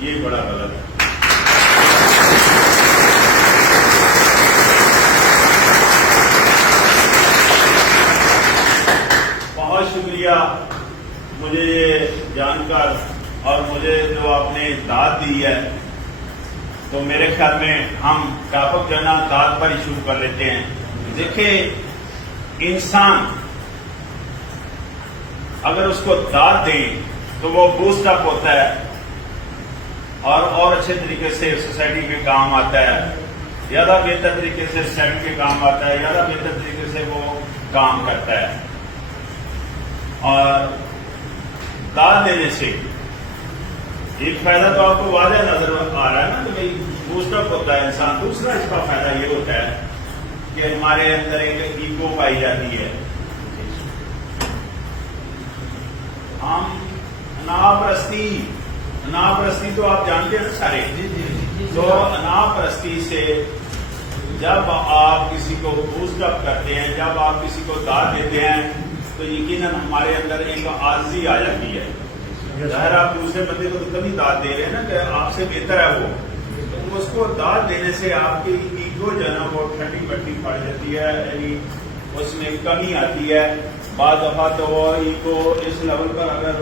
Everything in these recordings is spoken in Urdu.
یہ بڑا غلط ہے۔ بہت شکریہ مجھے یہ جان کر، اور مجھے جو آپ نے داد دی ہے، تو میرے خیال میں ہم ٹاپک جو ہے نا داد پر ہی شروع کر لیتے ہیں۔ دیکھیں، انسان اگر اس کو داد دیں تو وہ بوسٹ اپ ہوتا ہے اور اچھے طریقے سے سوسائٹی کے کام آتا ہے، زیادہ بہتر طریقے سے سوسائٹی کے کام آتا ہے، زیادہ بہتر طریقے سے وہ کام کرتا ہے۔ اور داد دینے سے ایک فائدہ تو آپ کو واضح نظر آ رہا ہے نا کہ بھائی بوسٹ اپ ہوتا ہے انسان۔ دوسرا اس کا فائدہ یہ ہوتا ہے کہ ہمارے اندر ایک ایگو پائی جاتی ہے۔ ہم انا پرستی تو آپ جانتے ہیں نا سارے۔ تو انا پرستی سے جب آپ کسی کو بوسٹ اپ کرتے ہیں، جب آپ کسی کو داد دیتے ہیں، تو یقیناً ہمارے اندر ایک عاجزی آ جاتی ہے۔ ظاہر آپ دوسرے بندے کو تو کبھی داد دے رہے ہیں نا کہ آپ سے بہتر ہے وہ، تو اس کو داد دینے سے آپ کی ایگو جو ہے نا وہ ٹھنڈی پٹی پڑ جاتی ہے، یعنی اس میں کمی آتی ہے۔ بعض دفعہ تو وہ ایگو اس لیول پر اگر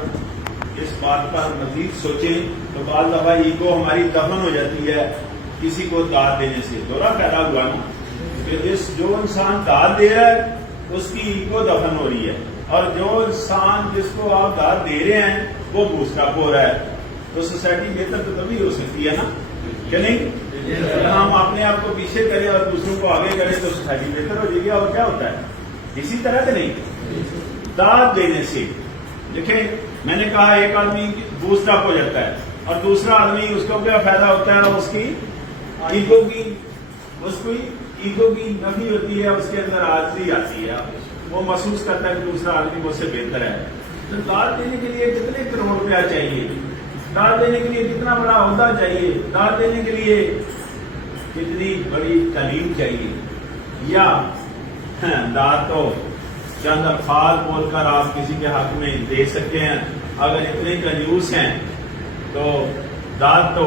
اس بات پر مزید سوچیں تو بعض دفعہ ایگو ہماری دفن ہو جاتی ہے کسی کو داد دینے سے۔ دورہ پیدا ہوا نا کہ جو انسان داد دے رہا ہے اس کی ایگو دفن ہو رہی ہے، اور جو انسان جس کو آپ داد دے رہے ہیں وہ بوسٹ اپ ہو رہا ہے۔ تو سوسائٹی بہتر تو تبھی ہو سکتی ہے نا کہ نہیں؟ اگر ہم اپنے آپ کو پیچھے کریں اور دوسروں کو آگے کریں تو سوسائٹی بہتر ہو جائے گی۔ اور کیا ہوتا ہے اسی طرح سے نہیں داد دینے سے؟ دیکھیں، میں نے کہا ایک آدمی بوسٹ اپ ہو جاتا ہے اور دوسرا آدمی اس کو کیا فائدہ ہوتا ہے؟ اس کی ایگو کی نفی ہوتی ہے، اس کے اندر عاجزی آتی ہے، وہ محسوس کرتا ہے کہ دوسرا آدمی مجھ سے بہتر ہے۔ تو داد دینے کے لیے کتنے کروڑ روپیہ چاہیے؟ داد دینے کے لیے کتنا بڑا عہدہ چاہیے؟ داد دینے کے لیے کتنی بڑی تعلیم چاہیے؟ یا داد تو چند الفاظ بول کر آپ کسی کے حق میں دے سکتے ہیں؟ اگر اتنے کنجوس ہیں تو داد تو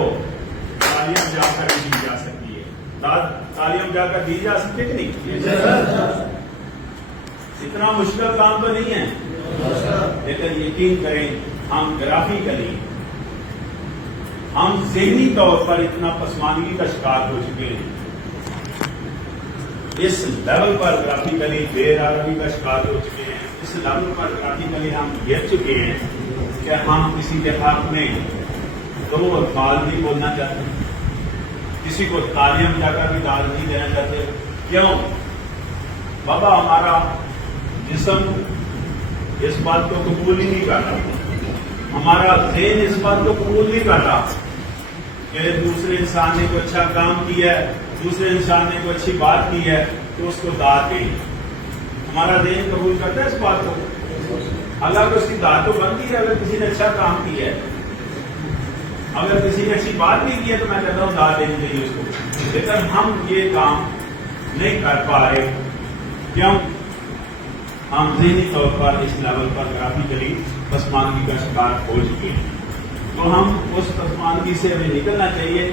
تعلیم جا کر دی جا سکتی ہے۔ داد تعلیم جا کر دی جا سکتی ہے کہ نہیں؟ اتنا مشکل کام تو نہیں ہے، لیکن یقین کریں ہم گرافیکلی، ہم ذہنی طور پر اتنا پسماندگی کا شکار ہو چکے ہیں، اس لیول پر گرافیکلی بے عربی کا شکار ہو چکے ہیں، اس لیول پر گرافیکلی ہم گر چکے ہیں کہ ہم کسی کے حق میں دو الفاظ نہیں بولنا چاہتے، کسی کو تعلیم جا کر بھی داد نہیں دینا چاہتے۔ کیوں؟ بابا ہمارا جسم اس بات کو قبول ہی نہیں کر رہا، ہمارا ذہن اس بات کو قبول نہیں کر رہا کہ دوسرے انسان نے کوئی اچھا کام کیا ہے، دوسرے انسان نے کوئی اچھی بات کی ہے تو اس کو داد دیں۔ ہمارا ذہن قبول کرتا ہے اس بات کو؟ اللہ کو اس کی داد تو بنتی ہے اگر کسی نے اچھا کام کیا ہے۔ اگر کسی نے اچھی بات نہیں کی ہے تو میں کہتا ہوں داد دینی چاہیے اس کو، لیکن ہم یہ کام نہیں کر پا رہے۔ کیوں؟ ہم ذہنی طور پر اس لیول پر گرافیکلی پسماندگی کا شکار ہو چکے ہیں۔ تو ہم اس پسماندگی سے ہمیں نکلنا چاہیے،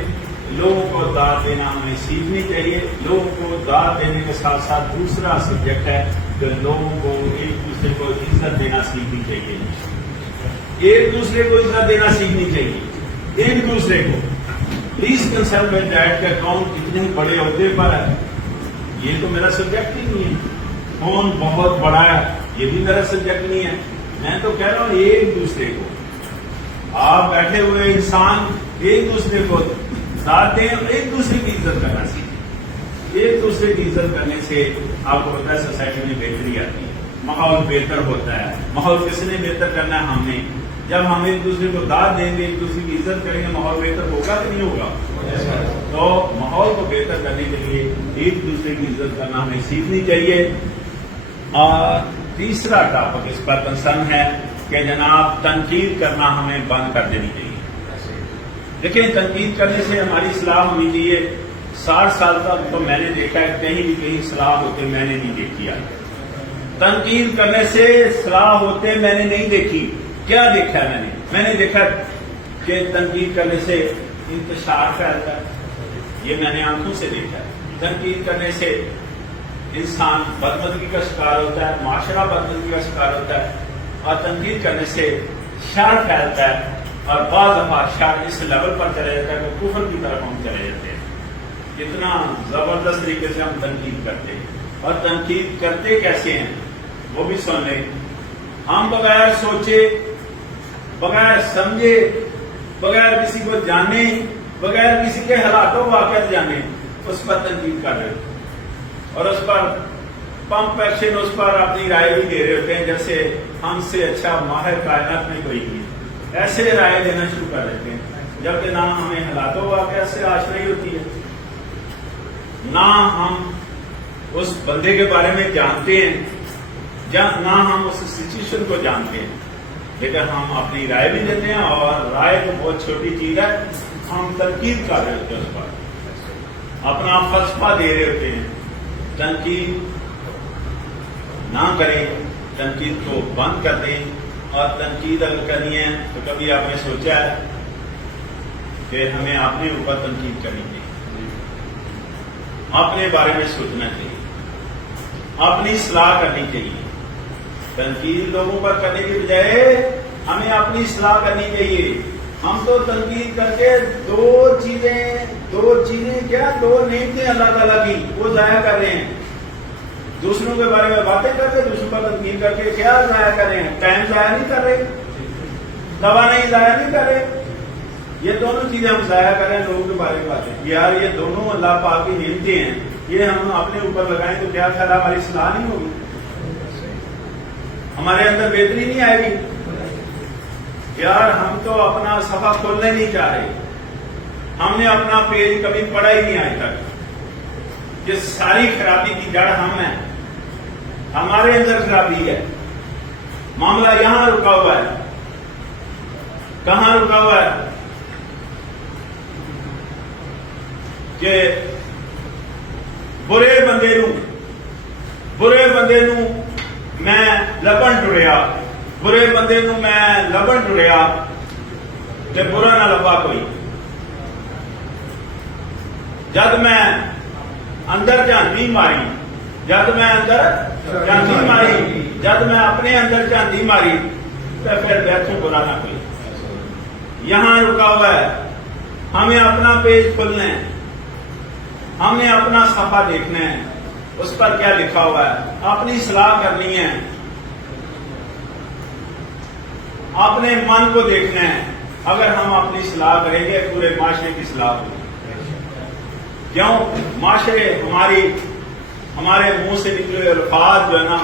لوگوں کو داد دینا ہمیں سیکھنی چاہیے۔ لوگوں کو داد دینے کے ساتھ ساتھ دوسرا سبجیکٹ ہے کہ لوگوں کو ایک دوسرے کو عزت دینا سیکھنی چاہیے، ایک دوسرے کو عزت دینا سیکھنی چاہیے، ایک دوسرے کو۔ پلیز کنسرن ود دیٹ کہ کون کتنے بڑے عہدے پر ہے، یہ تو میرا سبجیکٹ ہی نہیں ہے۔ کون بہت بڑا ہے، یہ بھی میرا سبجیکٹ نہیں ہے۔ میں تو کہہ رہا ہوں ایک دوسرے کو، آپ بیٹھے ہوئے انسان ایک دوسرے کو داد دیں اور ایک دوسرے کی عزت کرنا سیکھیں۔ ایک دوسرے کی عزت کرنے سے آپ کو پتا ہے سوسائٹی میں بہتری آتی ہے، ماحول بہتر ہوتا ہے۔ ماحول کس نے بہتر کرنا ہے؟ ہم نے۔ جب ہم ایک دوسرے کو داد دیں گے، ایک دوسرے کی عزت کریں گے، ماحول بہتر ہوگا کہ نہیں ہوگا؟ تو ماحول کو بہتر کرنے کے لیے ایک دوسرے کی عزت کرنا ہمیں سیکھنی چاہیے۔ اور تیسرا ٹاپک اس پر کنسرن ہے کہ جناب تنقید کرنا ہمیں بند کر دینی چاہیے۔ دیکھیں، تنقید کرنے سے ہماری اصلاح ہونی چاہیے۔ 60 سال تک تو میں نے دیکھا ہے کہیں بھی کہیں اصلاح ہوتے میں نے نہیں دیکھی ہے۔ تنقید کرنے سے اصلاح ہوتے میں نے نہیں دیکھی۔ کیا دیکھا ہے میں نے دیکھا کہ تنقید کرنے سے انتشار پھیلتا ہے، یہ میں نے آنکھوں سے دیکھا ہے۔ تنقید کرنے سے انسان بدمزگی کا شکار ہوتا ہے، معاشرہ بدمزگی کا شکار ہوتا ہے، اور تنقید کرنے سے شر پھیلتا ہے، اور بعض دفعہ شر اس لیول پر چلے جاتا ہے کہ کفر کی طرف ہم چلے جاتے ہیں۔ اتنا زبردست طریقے سے ہم تنقید کرتے ہیں، اور تنقید کرتے کیسے ہیں وہ بھی سن لیں۔ ہم بغیر سوچے، بغیر سمجھے، بغیر کسی کو جانے، بغیر کسی کے حالات و واقعات جانے اس پر تنقید کر رہے ہوتے ہیں، اور اس پر پمپ ایکشن، اس پر اپنی رائے بھی دے رہے ہوتے ہیں جیسے ہم سے اچھا ماہر کائنات میں کوئی نہیں، ایسے رائے دینا شروع کر دیتے ہیں، جبکہ نہ ہمیں حالات و واقعات سے آشنائی ہوتی ہے، نہ ہم اس بندے کے بارے میں جانتے ہیں، نہ ہم اس سچویشن کو جانتے ہیں، لیکن ہم اپنی رائے بھی دیتے ہیں، اور رائے تو بہت چھوٹی چیز ہے، ہم تنقید کر رہے ہوتے ہیں، اس پر اپنا فلسفہ دے رہے ہوتے ہیں۔ تنقید نہ کریں، تنقید کو بند کر دیں، اور تنقید اگر کرنی ہے تو کبھی آپ نے سوچا ہے کہ ہمیں اپنے اوپر تنقید کرنی چاہیے، اپنے بارے میں سوچنا چاہیے، اپنی اصلاح کرنی چاہیے۔ تنقید لوگوں پر کرنے کے بجائے ہمیں اپنی اصلاح کرنی چاہیے۔ ہم تو تنقید کر کے دو چیزیں کیا، دو نعمتیں اللہ تعالیٰ کی وہ ضائع کر رہے ہیں۔ دوسروں کے بارے میں باتیں کر کے، دوسروں پر تنقید کر کے کیا ضائع کر رہے ہیں؟ ٹائم ضائع نہیں کر رہے، توانائی ضائع نہیں کر رہے، یہ دونوں چیزیں ہم ضائع کر رہے ہیں لوگوں کے بارے میں باتیں۔ یار یہ دونوں اللہ پاک کی نعمتیں ہیں، یہ ہم اپنے اوپر لگائیں تو کیا خیال ہماری اصلاح نہیں ہوگی، ہمارے اندر بہتری نہیں آئے گی؟ یار ہم تو اپنا صفحہ کھولنے نہیں چاہ رہے، ہم نے اپنا پیج کبھی پڑھا ہی نہیں آج تک۔ یہ ساری خرابی کی جڑ ہم ہیں، ہمارے اندر خرابی ہے۔ معاملہ یہاں رکا ہوا ہے، کہاں رکا ہوا ہے کہ برے بندے نو میں لبن ٹریا، برے بندے نو میں لبن ٹریا تے برا نہ لبا کوئی۔ جد میں اندر جانتی ماری، جد میں اپنے اندر جانتی ماری تو پھر بیٹھوں برا نہ کوئی۔ یہاں رکا ہوا ہے، ہمیں اپنا پیج کھولنا ہے، ہم نے اپنا صفحہ دیکھنا ہے، اس پر کیا لکھا ہوا ہے، اپنی اصلاح کرنی ہے، اپنے من کو دیکھنا ہے۔ اگر ہم اپنی اصلاح کریں گے پورے معاشرے کی اصلاح ہوگی۔ کیوں؟ معاشرے ہمارے منہ سے نکلے الفاظ جو ہے نا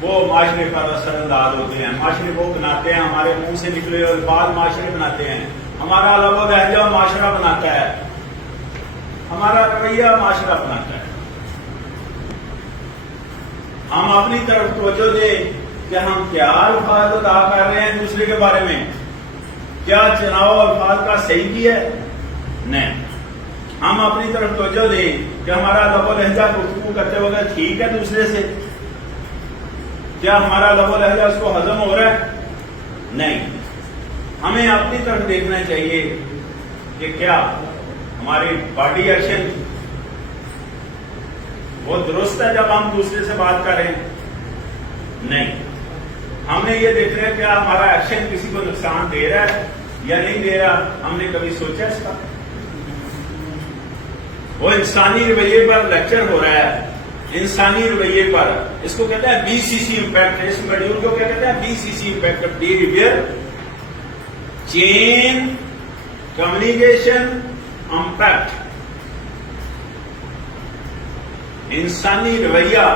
وہ معاشرے پر اثر انداز ہوتے ہیں، معاشرے وہ بناتے ہیں، ہمارے منہ سے نکلے الفاظ معاشرے بناتے ہیں، ہمارا لب و لہجہ معاشرہ بناتا ہے، ہمارا رویہ معاشرہ بناتا ہے۔ ہم اپنی طرف توجہ دیں کہ ہم کیا الفاظ ادا کر رہے ہیں دوسرے کے بارے میں، کیا چناؤ الفاظ کا صحیح کی ہے؟ نہیں، ہم اپنی طرف توجہ دیں کہ ہمارا لب و لہجہ گفتگو کرتے وقت ٹھیک ہے دوسرے سے، کیا ہمارا لب و لہجہ اس کو ہضم ہو رہا ہے؟ نہیں، ہمیں اپنی طرف دیکھنا چاہیے کہ کیا ہماری باڈی ایکشن وہ درست ہے جب ہم دوسرے سے بات کر رہے ہیں؟ نہیں، ہم نے یہ دیکھ رہے ہیں کیا ہمارا ایکشن کسی کو نقصان دے رہا ہے یا نہیں دے رہا، ہم نے کبھی سوچا اس کا؟ وہ انسانی رویے پر لیکچر ہو رہا ہے، انسانی رویے پر، اس کو کہتے ہیں بی سی سی امپیکٹ، اس ماڈیول کو کیا کہتے ہیں؟ بی سی سی امپیکٹ، بیہیویئر چین کمیونیکیشن امپیکٹ۔ انسانی رویہ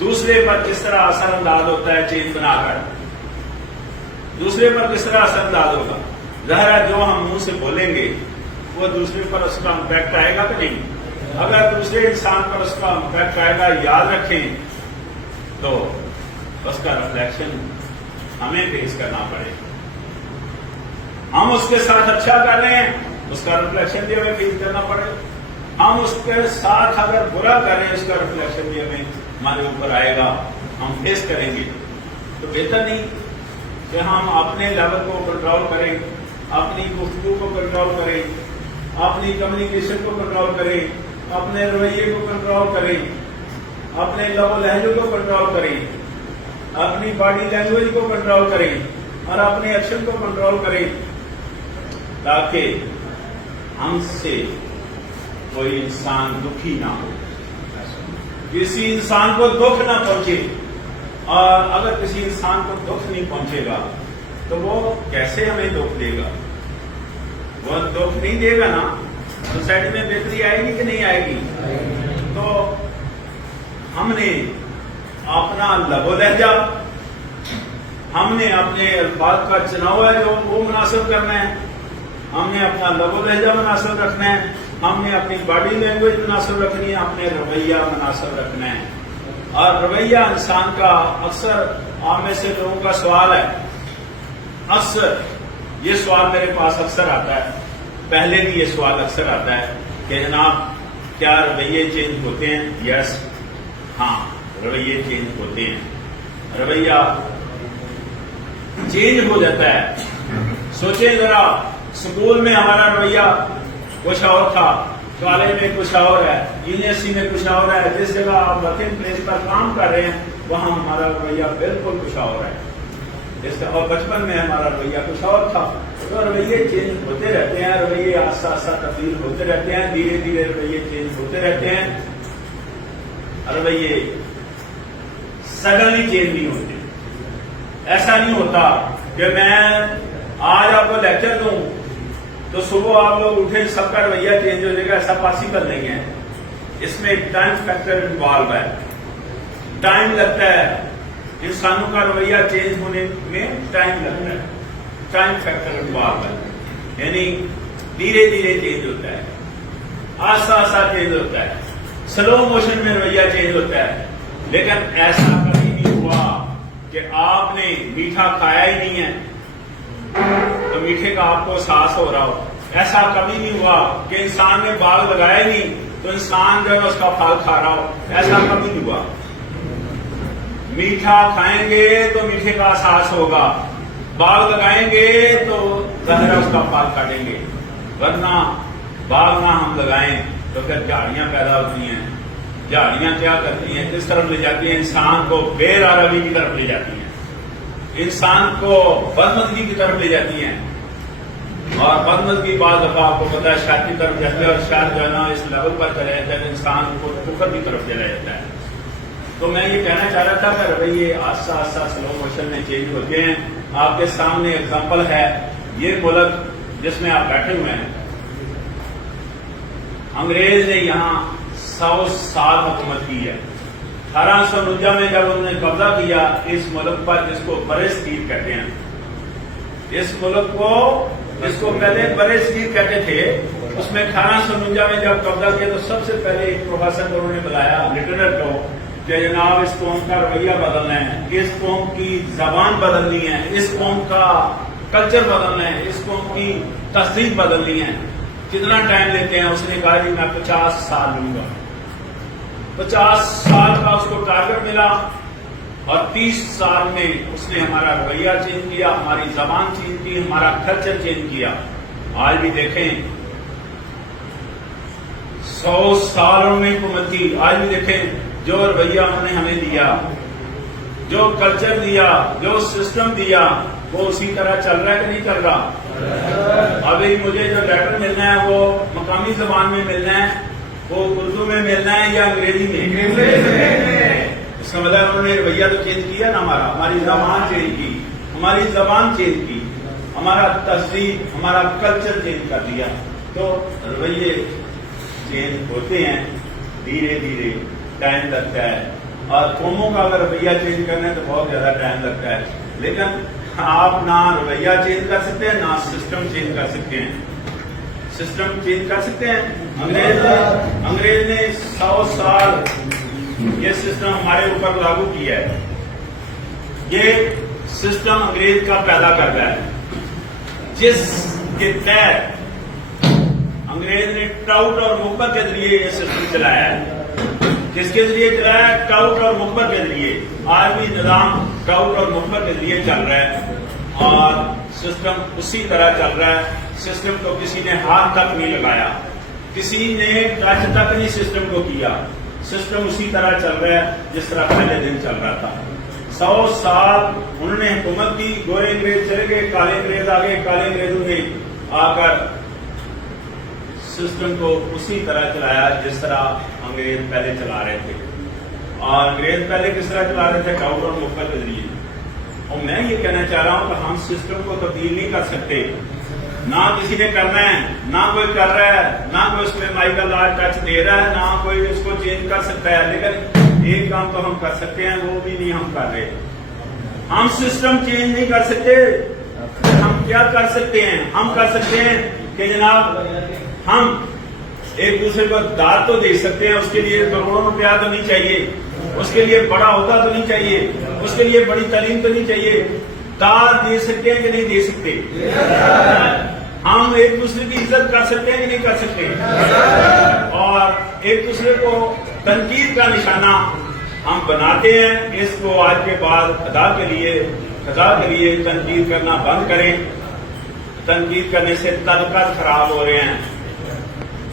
دوسرے پر کس طرح اثر انداز ہوتا ہے، چین بنا کر دوسرے پر کس طرح اثر انداز ہوگا؟ ظاہر ہے جو ہم منہ سے بولیں گے وہ دوسرے پر اس کا امپیکٹ آئے گا کہ نہیں؟ اگر دوسرے انسان پر اس کا امپیکٹ آئے گا، یاد رکھیں تو اس کا ریفلیکشن ہمیں فیس کرنا پڑے گا۔ ہم اس کے ساتھ اچھا کر رہے ہیں، اس کا ریفلیکشن بھی ہمیں فیس کرنا پڑے گا۔ ہم اس کے ساتھ اگر برا کر رہے ہیں، اس کا ریفلیکشن بھی ہمارے اوپر آئے گا، ہم فیس کریں گے۔ تو بہتر نہیں کہ ہم اپنے لیول کو کنٹرول کریں، اپنی گفتگو کو کنٹرول کریں، اپنی کمیونیکیشن کو کنٹرول کریں، اپنے رویے کو کنٹرول کریں، اپنے لب و لہجے کو کنٹرول کریں، اپنی باڈی لینگویج کو کنٹرول کریں اور اپنے ایکشن کو کنٹرول کریں، تاکہ ہم سے کوئی انسان دکھی نہ ہو، کسی انسان کو دکھ نہ پہنچے۔ اور اگر کسی انسان کو دکھ نہیں پہنچے گا تو وہ کیسے ہمیں دکھ دے گا؟ وہ دکھ نہیں دے گا نا، سوسائٹی میں بہتری آئے گی کہ نہیں آئے گی؟ تو ہم نے اپنا لب و لہجہ، ہم نے اپنے الفاظ کا چناؤ ہے جو وہ مناسب کرنا ہے، ہم نے اپنا لب و لہجہ مناسب رکھنا ہے، ہم نے اپنی باڈی لینگویج مناسب رکھنی ہے، اپنے رویہ مناسب رکھنا ہے۔ اور رویہ انسان کا، اکثر آپ میں سے لوگوں کا سوال ہے، اکثر یہ سوال میرے پاس اکثر آتا ہے، پہلے بھی یہ سوال اکثر آتا ہے کہ جناب کیا رویے چینج ہوتے ہیں؟ یس، ہاں رویے چینج ہوتے ہیں، رویہ چینج ہو جاتا ہے۔ سوچیں ذرا، اسکول میں ہمارا رویہ کچھ اور تھا، کالج میں کچھ اور ہے، یونیورسٹی میں کچھ اور ہے، جس جگہ آپ ورکنگ پلیس پر کام کر رہے ہیں وہاں ہمارا رویہ بالکل کچھ اور ہے، اور بچپن میں ہمارا رویہ کچھ اور تھا۔ تو رویے چینج ہوتے رہتے ہیں، رویے آہستہ آہستہ تبدیل ہوتے رہتے ہیں، دھیرے دھیرے رویے چینج ہوتے رہتے ہیں۔ رویے سڈنلی چینج نہیں ہوتے، ایسا نہیں ہوتا کہ میں آج آپ کو لیکچر دوں تو صبح آپ لوگ اٹھے سب کا رویہ چینج ہو جائے گا، ایسا پاسبل نہیں ہے۔ اس میں ٹائم فیکٹر انوالو ہے، ٹائم لگتا ہے، انسانوں کا رویہ چینج ہونے میں ٹائم لگتا ہے، ٹائم فیکٹر انوالو ہے، یعنی دھیرے دھیرے چینج ہوتا ہے، آہستہ آہستہ چینج ہوتا ہے، سلو موشن میں رویہ چینج ہوتا ہے۔ لیکن ایسا کبھی نہیں ہوا کہ آپ نے میٹھا کھایا ہی نہیں ہے تو میٹھے کا آپ کو احساس ہو رہا ہو، ایسا کبھی نہیں ہوا کہ انسان نے باغ لگایا ہی نہیں تو انسان جو ہے اس کا پھل کھا رہا ہو، ایسا کبھی نہیں ہوا۔ میٹھا کھائیں گے تو میٹھے کا احساس ہوگا، باغ لگائیں گے تو ظاہر ہے اس کا پھل کاٹیں گے، ورنہ باغ نہ ہم لگائیں تو پھر جھاڑیاں پیدا ہوتی ہیں، جھاڑیاں کیا کرتی ہیں؟ کس طرف لے جاتی ہیں؟ انسان کو بے روی کی طرف لے جاتی ہیں، انسان کو بدمزگی کی طرف لے جاتی ہیں، اور بدمزگی بعض دفعہ آپ کو پتا ہے شر کی طرف جاتی ہے، اور شر جو ہے نا اس لیول پر چلا جاتا ہے انسان کو کفر کی طرف چلا جاتا ہے۔ تو میں یہ کہنا چاہ رہا تھا کہ رویے آہستہ آہستہ سلو موشن میں چینج ہوتے ہیں۔ آپ کے سامنے ایگزامپل ہے یہ ملک جس میں آپ بیٹھے ہوئے ہیں، انگریز نے یہاں 100 سال حکومت کی ہے۔ 1849 میں جب انہوں نے قبضہ کیا اس ملک پر، جس کو برے صغیر کہتے ہیں، اس ملک کو جس کو پہلے برے صغیر کہتے تھے، اس میں 1849 میں جب قبضہ کیا تو سب سے پہلے ایک پروفیسر کو انہوں نے بلایا، لٹرر کو، کہ جناب اس قوم کا رویہ بدلنا ہے، اس قوم کی زبان بدلنی ہے، اس قوم کا کلچر بدلنا ہے، اس قوم کی تہذیب بدلنی ہے، کتنا ٹائم لیتے ہیں؟ اس نے کہا کہ میں 50 سال لوں گا۔ 50 سال کا اس کو ٹارگٹ ملا، اور 30 سال میں اس نے ہمارا رویہ چینج کیا، ہماری زبان چینج کی، ہمارا کلچر چینج کیا۔ آج بھی دیکھیں 100 سالوں میں حکومت کی، آج بھی دیکھیں جو رویہ انہوں نے ہمیں دیا، جو کلچر دیا، جو سسٹم دیا، وہ اسی طرح چل رہا ہے کہ نہیں چل رہا؟ ابھی مجھے جو لیٹر ملنا ہے وہ مقامی زبان میں ملنا ہے، وہ اردو میں ملنا ہے یا انگریزی میں؟ اس کا مطلب انہوں نے رویہ تو چینج کیا نا، ہماری زبان چینج کی، ہماری زبان چینج کی، ہمارا تہذیب، ہمارا کلچر چینج کر دیا۔ تو رویے چینج ہوتے ہیں، دھیرے دھیرے ٹائم لگتا ہے، اور قوموں کا اگر رویہ چینج کرنا ہے تو بہت زیادہ ٹائم لگتا ہے، لیکن آپ نہ رویہ چینج کر سکتے ہیں نہ سسٹم چینج کر سکتے ہیں۔ سسٹم چینج کر سکتے ہیں، انگریز نے 100 سال یہ سسٹم ہمارے اوپر لاگو کیا ہے، یہ سسٹم انگریز کا پیدا کرتا ہے، جس کے تحت انگریز نے ٹراؤٹ اور مقبر کے ذریعے یہ سسٹم چلایا ہے۔ کس کے ذریعے چلایا ہے؟ ٹراؤٹ اور مقبر کے ذریعے۔ آج بھی نظام ٹراؤٹ اور مقبر کے ذریعے چل رہا ہے، اور سسٹم اسی طرح چل رہا ہے. سسٹم کو کسی نے ہاتھ تک نہیں لگایا, کسی نے ٹچ تک نہیں سسٹم کو کیا. سسٹم اسی طرح چل رہا ہے جس طرح پہلے دن چل رہا تھا. 100 سال انہوں نے حکومت کی, گورے انگریز چلے گئے, کالے انگریز آ گئے, کالے انگریزوں نے آ کر سسٹم کو اسی طرح چلایا جس طرح انگریز پہلے چلا رہے تھے. اور انگریز پہلے کس طرح چلا رہے تھے؟ ڈاؤٹ اور مفت کے ذریعے. اور میں یہ کہنا چاہ رہا ہوں کہ ہم سسٹم کو تبدیل نہیں کر سکتے, نہ کسی نے کرنا ہے, نہ کوئی کر رہا ہے, نہ کوئی اس میں مائی کا لارج ٹچ دے رہا ہے, نہ کوئی اس کو چینج کر سکتا ہے. لیکن ایک کام تو ہم کر سکتے ہیں, وہ بھی نہیں ہم کر رہے. ہم سسٹم چینج نہیں کر سکتے. ہم کیا کر سکتے ہیں؟ ہم کر سکتے ہیں کہ جناب ہم ایک دوسرے کو داد تو دے سکتے ہیں. اس کے لیے کروڑوں روپیہ تو نہیں چاہیے, اس کے لیے بڑا عہدہ تو نہیں چاہیے, اس کے لیے بڑی تعلیم تو نہیں چاہیے. داد دے سکتے ہیں کہ نہیں دے سکتے؟ ہم ایک دوسرے کی عزت کر سکتے ہیں کہ نہیں کر سکتے؟ اور ایک دوسرے کو تنقید کا نشانہ ہم بناتے ہیں. اس کو آج کے بعد خدا کے لیے تنقید کرنا بند کریں. تنقید کرنے سے تعلقات خراب ہو رہے ہیں.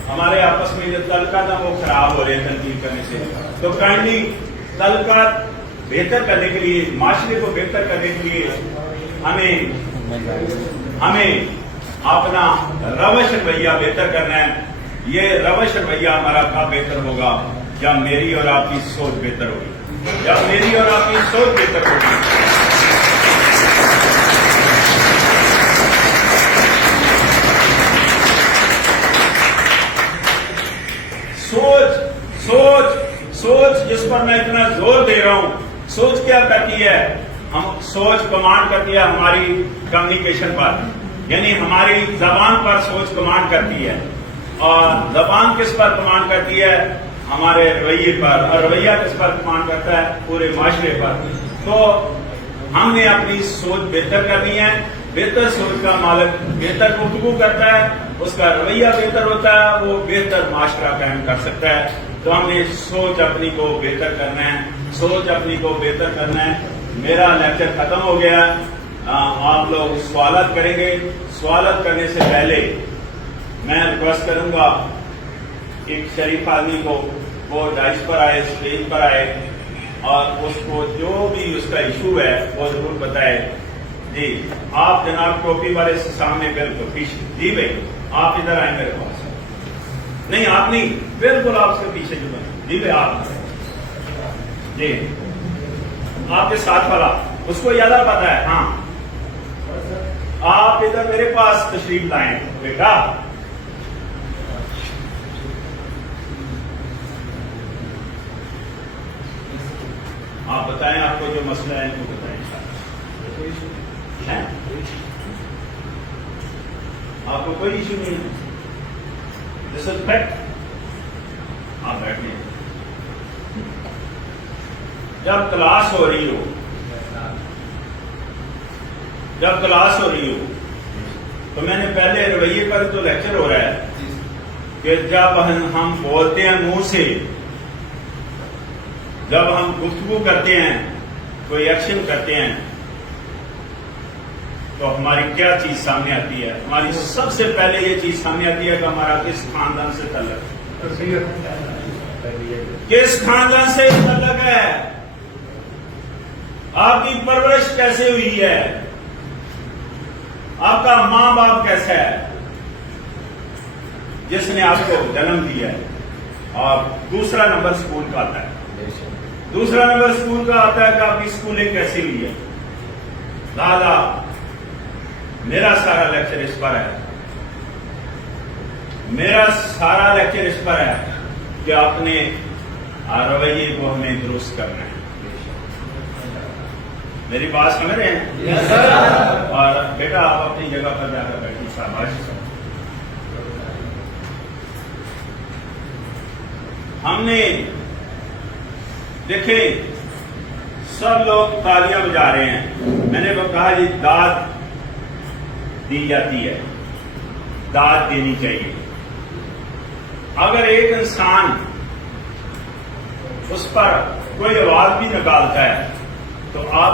ہمارے آپس میں جو تعلقات ہیں وہ خراب ہو رہے ہیں تنقید کرنے سے. تو کائنڈلی تعلقات بہتر کرنے کے لیے, معاشرے کو بہتر کرنے کے لیے ہمیں اپنا روش رویہ بہتر کرنا ہے. یہ روش رویہ ہمارا کب بہتر ہوگا؟ جب میری اور آپ کی سوچ بہتر ہوگی. جب میری اور آپ کی سوچ بہتر ہوگی. سوچ جس پر میں اتنا زور دے رہا ہوں, سوچ کیا کرتی ہے؟ سوچ کمانڈ کرتی ہے ہماری کمیونیکیشن پر, یعنی ہماری زبان پر سوچ کمانڈ کرتی ہے. اور زبان کس پر کمانڈ کرتی ہے؟ ہمارے رویے پر. اور رویہ کس پر کمانڈ کرتا ہے؟ پورے معاشرے پر. تو ہم نے اپنی سوچ بہتر کرنی ہے. بہتر سوچ کا مالک بہتر گفتگو کرتا ہے, اس کا رویہ بہتر ہوتا ہے, وہ بہتر معاشرہ قائم کر سکتا ہے. تو ہم نے سوچ اپنی کو بہتر کرنا ہے, سوچ اپنی کو بہتر کرنا ہے. میرا لیکچر ختم ہو گیا. آپ لوگ سوالات کریں گے. سوالات کرنے سے پہلے میں ریکویسٹ کروں گا ایک شریف آدمی کو وہ ڈائس پر آئے, اسٹیج پر آئے, اور اس کو جو بھی اس کا ایشو ہے وہ ضرور بتائے. جی آپ جناب ٹوپی والے سے سامنے بالکل پیچھے. جی بھائی آپ ادھر آئیں میرے پاس. نہیں آپ نہیں, بالکل آپ سے پیچھے جو بنے. جی بھائی آپ. جی آپ کے ساتھ والا اس کو زیادہ پتا ہے. ہاں آپ ادھر میرے پاس تشریف لائیں بیٹا. آپ بتائیں, آپ کو جو مسئلہ ہے ان کو بتائیں. آپ کو کوئی ایشو نہیں ہے؟ دس از فیکٹ. آپ بیٹھیں. جب کلاس ہو رہی ہو تو میں نے پہلے رویے پر تو لیکچر ہو رہا ہے کہ جب ہم بولتے ہیں منہ سے, جب ہم گفتگو کرتے ہیں, کوئی ایکشن کرتے ہیں, تو ہماری کیا چیز سامنے آتی ہے؟ ہماری سب سے پہلے یہ چیز سامنے آتی ہے کہ ہمارا کس خاندان سے تعلق ہے, کس خاندان سے تعلق ہے, آپ کی پرورش کیسے ہوئی ہے, آپ کا ماں باپ کیسا ہے جس نے آپ کو جنم دیا ہے. اور دوسرا نمبر اسکول کا آتا ہے. دوسرا نمبر اسکول کا آتا ہے کہ آپ کی اسکولنگ کیسی ہوئی ہے. دادا میرا سارا لیکچر اس پر ہے, میرا سارا لیکچر اس پر ہے کہ اپنے رویے کو ہمیں درست کرنا ہے. میری بات سمجھ رہے ہیں؟ اور بیٹا آپ اپنی جگہ پر جا کر بیٹھیں. شاباش. ہم نے دیکھیں سب لوگ تالیاں بجا رہے ہیں. میں نے وہ کہا جی داد دی جاتی ہے, داد دینی چاہیے. اگر ایک انسان اس پر کوئی آواز بھی نکالتا ہے تو آپ